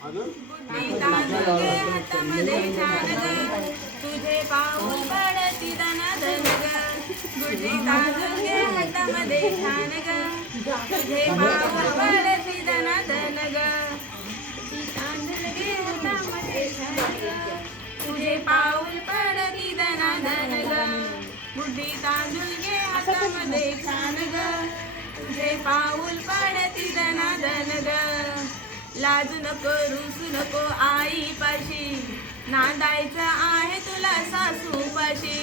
बुड्डी तांदूळ घे हातामध्ये छान ग तुझे पाऊल पडती दन दन ग बुड्डी तांदूळ घे हातामध्ये छान ग तुझे पाऊल पडती दन दन ग तांदूळ घे हातामध्ये छान ग तुझे पाऊल पडती दन दन ग बुड्डी तांदूळ घे हातामध्ये छान ग तुझे पाऊल पडती दन दन ग लाजू नको रुसू नको आईपाशी नांदायचं आहे तुला सासूपाशी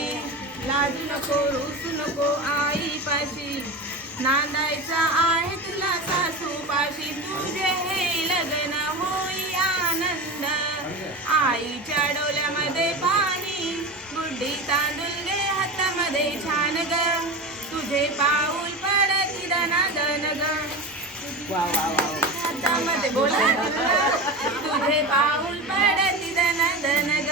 लाजू नको रुसू नको आईपाशी नांदायचं आहे तुला सासूपाशी तुझे हे लग्न होई आनंद आईच्या डोल्यामध्ये पाणी बुड्डी तांदूळ घे हातामध्ये छान ग तुझे पाऊल पडती दना दन ग हातामध्ये बोला तुझे पाऊल पडती दन दन ग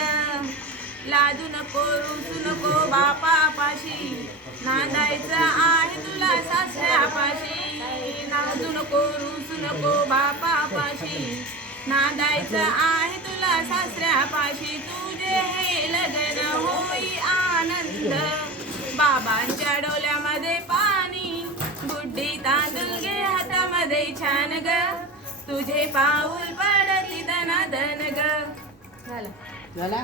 लाजू नको रुसू नको बापापाशी नांदायचं आहे तुला सासऱ्यापाशी लाजू नको रुसू नको बापापाशी नांदायचं आहे तुला सासऱ्यापाशी तुझे हे लग्न होई आनंद बाबांच्या डोल्यामध्ये पाणी बुड्डी तांदूळ घे हातामध्ये छान ग तुझे पाऊल पडती दना दन ग झालं